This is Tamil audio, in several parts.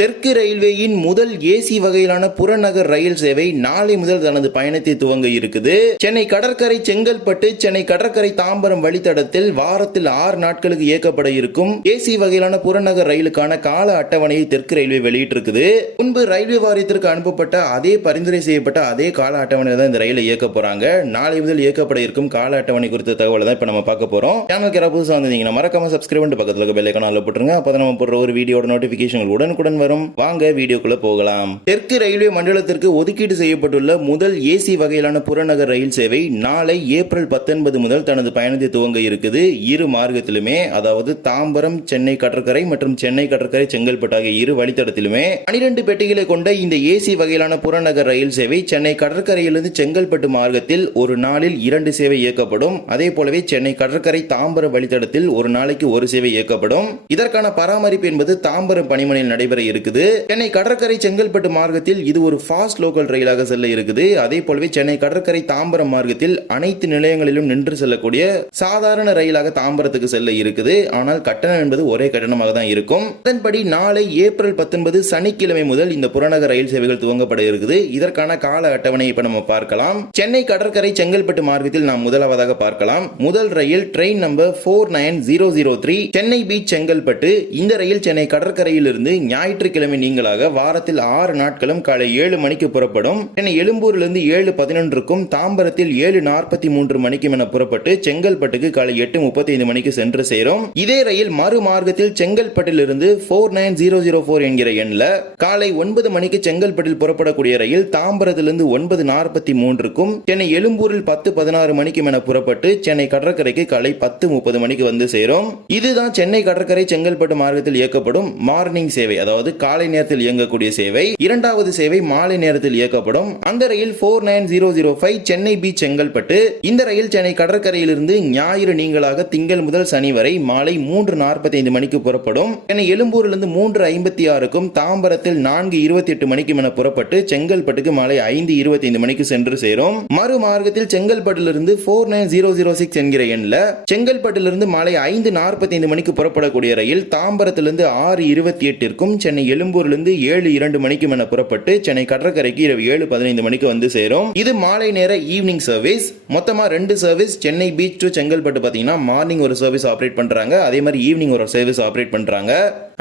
தெற்கு ரயில்வேயின் முதல் ஏசி வகையிலான புறநகர் ரயில் சேவை நாளை முதல் தனது பயணத்தை துவங்க இருக்குது. சென்னை கடற்கரை செங்கல்பட்டு சென்னை கடற்கரை தாம்பரம் வழித்தடத்தில் வாரத்தில் 6 நாட்களுக்கு இயக்கப்பட இருக்கும் ஏசி வகையிலான புறநகர் ரயிலுக்கான கால அட்டவணையை தெற்கு ரயில்வே வெளியிட்டிருக்குது. முன்பு ரயில்வே வாரியத்திற்கு அனுப்பப்பட்ட அதே பரிந்துரை செய்யப்பட்ட அதே கால அட்டவணை தான் இந்த ரயிலை இயக்க போறாங்க. நாளை முதல் இயக்கப்பட இருக்கும் கால அட்டவணை குறித்த தகவலை தான் இப்ப நம்ம பார்க்க போறோம். சேனலுக்கு யாராவது புதுசா வந்தீங்கன்னா மறக்காம சப்ஸ்கிரைப் பண்ணிட்டு பக்கத்துல இருக்க பெல் ஐகானை போட்டுருங்க. அப்பதான் நம்ம போடுற ஒரு வீடியோட நோட்டிபிகேஷன் உடனுக்குடன் வரும். வாங்க வீடியோக்குள்ள போகலாம். தெற்கு ரயில்வே மண்டலத்திற்கு ஒதுக்கீடு செய்யப்பட்டுள்ள முதல் ஏசி வகையிலான புறநகர் ரயில் சேவை நாளை ஏப்ரல் 19 முதல் தனது பயணத்தை துவங்க இருக்குது. இரு மார்க்கத்திலுமே, அதாவது தாம்பரம் சென்னை கடற்கரை மற்றும் சென்னை கடற்கரை செங்கல்பட்டு ஆகிய இரு வழித்தடத்திலுமே 12 பெட்டிகளை கொண்ட இந்த ஏசி வகையிலான புறநகர் ரயில் சேவை சென்னை கடற்கரையிலிருந்து செங்கல்பட்டு மார்க்கத்தில் ஒரு நாளில் 2 சேவை இயக்கப்படும். அதே போலவே சென்னை கடற்கரை தாம்பரம் வழித்தடத்தில் ஒரு நாளைக்கு ஒரு சேவை இயக்கப்படும். இதற்கான பராமரிப்பு என்பது தாம்பரம் பணிமனையில் நடைபெற இருக்குது. சென்னை கடற்கரை செங்கல்பட்டு மார்க்கத்தில் இது ஒரு ஃபாஸ்ட் லோக்கல் ரயிலாக செல்ல இருக்குது. அதே போலவே சென்னை கடற்கரை தாம்பரம் மார்க்கத்தில் அனைத்து நிலையங்களிலும் நின்று செல்லக்கூடிய சாதாரண ரயிலாக தாம்பரத்துக்கு செல்ல இருக்குது. ஆனால் கட்டணம் என்பது ஒரே கட்டணமாக தான் இருக்கும். அதன்படி நாளை ஏப்ரல் 19 சனிக்கிழமை முதல் இந்த புறநகர் ரயில் சேவைகள் துவங்கப்பட இருக்குது. இதற்கான கால அட்டவணை இப்ப நம்ம பார்க்கலாம். சென்னை கடற்கரை செங்கல்பட்டு மார்க்கத்தில் நாம் முதலாவதாக பார்க்கலாம். முதல் ரயில் train number 49003 Chennai beach Chengalpattu. இந்த ரயில் சென்னை கடற்கரையில் இருந்து ஞாயிற்றுக்கிழமை நீங்களாக வாரத்தில் 6 நாட்களும் காலை 7 மணிக்கு புறப்படும். சென்னை எழும்பூரிலிருந்து 7:11க்கும் தாம்பரத்தில் 7:43 மணிக்கும் என புறப்பட்டு செங்கல்பட்டுக்கு காலை 8:35 மணிக்கு சென்று சேரும். இதே ரயில் மறு மார்க்கத்தில் செங்கல்பட்டிலிருந்து 49004 என்கிற எண்ணில் காலை 9 மணிக்கு செங்கல்பட்டில் புறப்படக்கூடிய ரயில் தாம்பரத்திலிருந்து 9:43க்கும் சென்னை எழும்பூரில் 10:16 மணிக்கும் என புறப்பட்டு சென்னை கடற்கரைக்கு காலை 10:30 மணிக்கு வந்து சேரும். இதுதான் சென்னை கடற்கரை செங்கல்பட்டு மார்க்கத்தில் இயக்கப்படும் மார்னிங் சேவை, அதாவது காலை நேரத்தில் இயங்கக்கூடிய சேவை. இரண்டாவது சேவை மாலை நேரத்தில் இயக்கப்படும். அந்த ரயில் 49005 சென்னை பீச் செங்கல்பட்டு. இந்த ரயில் சென்னை கடற்கரையிலிருந்து ஞாயிறு நீங்களாக திங்கள் முதல் சனி வரை மாலை 3:45 மணிக்கு புறப்படும். சென்னை எழும்பூரிலிருந்து 3:56க்கும் தாம்பரத்தில் 4:28 மணிக்கும் என புறப்பட்டு செங்கல்பட்டுக்கு மாலை 5:25 மணிக்கு சென்று சேரும். மறு மார்க்கத்தில் செங்கல்பட்டிலிருந்து 49006 என்கிற எண்ணில் செங்கல்பட்டிலிருந்து மாலை 5:45 மணிக்கு புறப்படக்கூடிய ரயில் தாம்பரத்திலிருந்து 6:28ற்கும் சென்னை எழும்பூரிலிருந்து 7:02 மணிக்கு என புறப்பட்டு சென்னை கடற்கரைக்கு இரவு 7:15 மணிக்கு வந்து சேரும். இது மாலை நேர ஈவினிங் சர்வீஸ். மொத்தமா 2 service Chennai beach to Chengalpattu பாத்தீங்கன்னா மார்னிங் ஒரு சர்வீஸ் ஆபரேட் பண்றாங்க. அதே மாதிரி ஈவினிங் ஒரு சர்வீஸ் ஆபரேட் பண்றாங்க.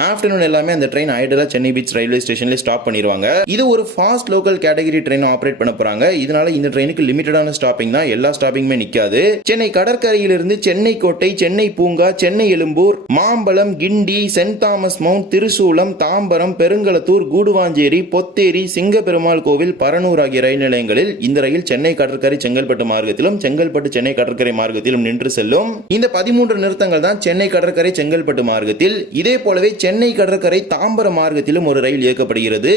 ஆஃப்டர்நூன் எல்லாமே அந்த ட்ரெயின் ஐடலா சென்னை பீச் ரயில்வே ஸ்டேஷன்ல ஸ்டாப் பண்ணிடுவாங்க. இது ஒரு fast local category train operate பண்ண போறாங்க. இதனால இந்த ட்ரெயினுக்கு லிமிட்டடான ஸ்டாப்பிங் தான், எல்லா ஸ்டாப்பிங்குமே நிக்காது. சென்னை கடற்கரையிலிருந்து Chennai Kottai, Chennai Poonga, Chennai Ezhumbur, Mambalam, Guindy, saint Thomas mount, Tirusulam, Tambaram, Perungalathur, Guduvanchery, Potheri, Singaperumal Koil, Paranur ஆகிய ரயில் நிலையங்களில் இந்த ரயில் சென்னை கடற்கரை செங்கல்பட்டு மார்க்கத்திலும் செங்கல்பட்டு சென்னை கடற்கரை மார்க்கத்திலும் நின்று செல்லும். இந்த 13 நிறுத்தங்கள் தான் சென்னை கடற்கரை செங்கல்பட்டு மார்க்கத்தில். இதே போலவே சென்னை கடற்கரை தாம்பரம் மார்க்கத்திலும் ஒரு ரயில் இயக்கப்படுகிறது.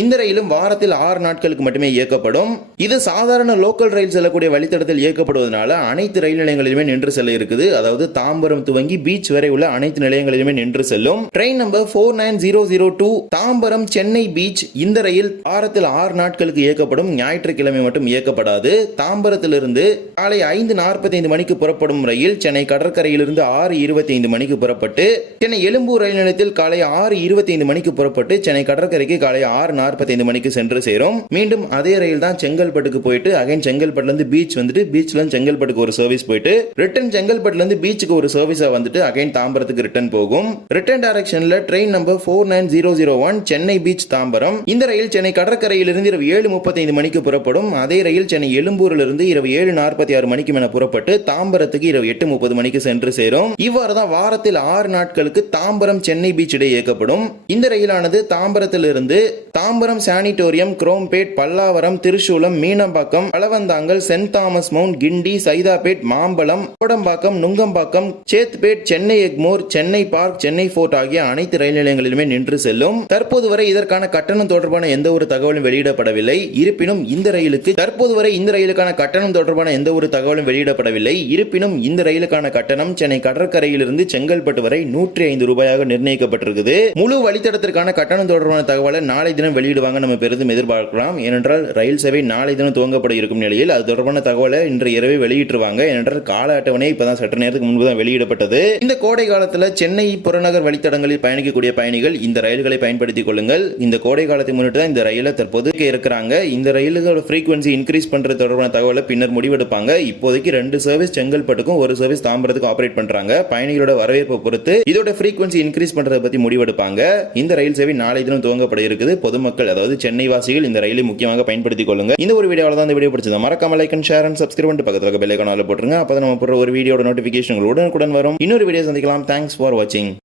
இந்த ரயிலும் வாரத்தில் 6 நாட்களுக்கு மட்டுமே இயக்கப்படும். இது சாதாரண லோக்கல் ரயில் செல்லக்கூடிய வழித்தடத்தில் இயக்கப்படுவதனால அனைத்து ரயில் நிலையங்களிலுமே நின்று செல்ல இருக்குது. அதாவது தாம்பரம் துவங்கி பீச் வரை உள்ள அனைத்து நிலையங்களிலுமே நின்று செல்லும். Train number 49002 Tambaram Chennai beach. இந்த ரயில் வாரத்தில் 6 நாட்களுக்கு இயக்கப்படும். ஞாயிற்றுக்கிழமை மட்டும் இயக்கப்படாது. தாம்பரத்திலிருந்து காலை 5:45 மணிக்கு புறப்படும் ரயில் சென்னை கடற்கரையிலிருந்து 6:25 மணிக்கு புறப்பட்டு சென்னை எழும்பூர் ரயில் நிலையத்தில் காலை 6:25 மணிக்கு புறப்பட்டு சென்னை கடற்கரைக்கு காலை 6:45 மணிக்கு சென்று சேரும். மீண்டும் அதே ரயில் தான் செங்கல்பட்டுக்கு போயிட்டு அகைன் செங்கல்பட்டுல இருந்து பீச் வந்துட்டு பீச்ல இருந்து செங்கல்பட்டுக்கு ஒரு சர்வீஸ் போயிட்டு ரிட்டர்ன் செங்கல்பட்டுல இருந்து பீச்சுக்கு ஒரு சர்வீஸா வந்துட்டு அகைன் தாம்பரத்துக்கு ரிட்டர்ன் போகும். ரிட்டர்ன் டைரக்ஷன்ல train number 49001 Chennai beach Tambaram. இந்த ரயில் சென்னை கடற்கரையிலிருந்து இரவு 7:35 மணிக்கு புறப்படும். அதே ரயில் சென்னை எழும்பூரிலிருந்து இரவு 7:46 மணிக்கு என புறப்பட்டு தாம்பரத்துக்கு இரவு 8:30 மணிக்கு சென்று சேரும். இவ்வாறு தான் வாரத்தில் 6 நாட்களுக்கு தாம்பரம் சென்னை பீச் இடையே இயக்கப்படும். இந்த ரயிலானது தாம்பரத்திலிருந்து Tambaram sanatorium, Chromepet, Pallavaram, Tirusulam, Meenambakkam, Pazhavanthangal, saint Thomas mount, Guindy, Saidapet, Mambalam, Kodambakkam, Nungambakkam, Chetpet, Chennai Egmore, Chennai park, Chennai fort ஆகிய அனைத்து ரயில் நிலையங்களிலுமே நின்று செல்லும். தற்போது வரை இதற்கான கட்டணம் தொடர்பான எந்த ஒரு தகவலும் வெளியிடப்படவில்லை. இருப்பினும் இந்த ரயிலுக்கான கட்டணம் தொடர்பான எந்த ஒரு தகவலும் வெளியிடப்படவில்லை. இருப்பினும் இந்த ரயிலுக்கான கட்டணம் சென்னை கடற்கரையிலிருந்து செங்கல்பட்டு வரை 105 ரூபாயாக நிர்ணயிக்கப்பட்டிருக்குது. முழு வழித்தடத்திற்கான கட்டணம் தொடர்பான தகவலை நாளை தினம் வெளியிடுவாங்க நம்ம பெரிதும் எதிர்பார்க்கலாம். ஏனென்றால் ரயில் சேவை நாளை தினம் துவங்கப்பட இருக்கும் நிலையில் அது தொடர்பான தகவலை இன்று இரவே வெளியிட்டுருவாங்க. ஏனென்றால் கால அட்டவணை இப்பதான் சற்று நேரத்துக்கு முன்பு தான் வெளியிடப்பட்டது. இந்த கோடை காலத்தில் சென்னை புறநகர் வழித்தடங்களில் பயணிக்கக்கூடிய பயணிகள் இந்த ரயில்களை பயன்படுத்திக் கொள்ளுங்கள். இந்த கோடை காலத்தை முன்னிட்டு தான் இந்த ரயிலை தற்போது இருக்கிறாங்க. இந்த ரயில்களோட ஃப்ரீக்வன்சி இன்க்ரீஸ் பண்றது தொடர்பான தகவலை பின்னர் முடிவெடுப்பாங்க. இப்போதைக்கு 2 சர்வீஸ் செங்கல்பட்டுக்கும் 1 சர்வீஸ் தாம்பரத்துக்கும் ஆபரேட் பண்றாங்க. பயணிகளோட வரவேற்பை பொறுத்து இதோட ஃப்ரீக்வன்சி இன்க்ரீஸ் பண்றதை பத்தி முடிவெடுப்பாங்க. இந்த ரயில் சேவை நாளை தினம் துவங்கப்பட இருக்குது. பொதுமக்கள் அதாவது சென்னை வாசிகள் இந்த ரயிலை முக்கியமாக பயன்படுத்திக் கொள்ளுங்க. இந்த ஒரு வீடியோல தான் இந்த வீடியோ பிடிச்சது. மறக்காம like and share and subscribe பண்ணிட்டு பக்கத்துல இருக்க பெல் ஐகானை போட்டுருங்க. அப்பதான் நம்ம போடுற ஒரு வீடியோட நோட்டிபிகேஷன் உடனுக்குடன் வரும். இன்னொரு வீடியோ சந்திக்கலாம். தேங்க்ஸ் ஃபார் வாட்சிங்.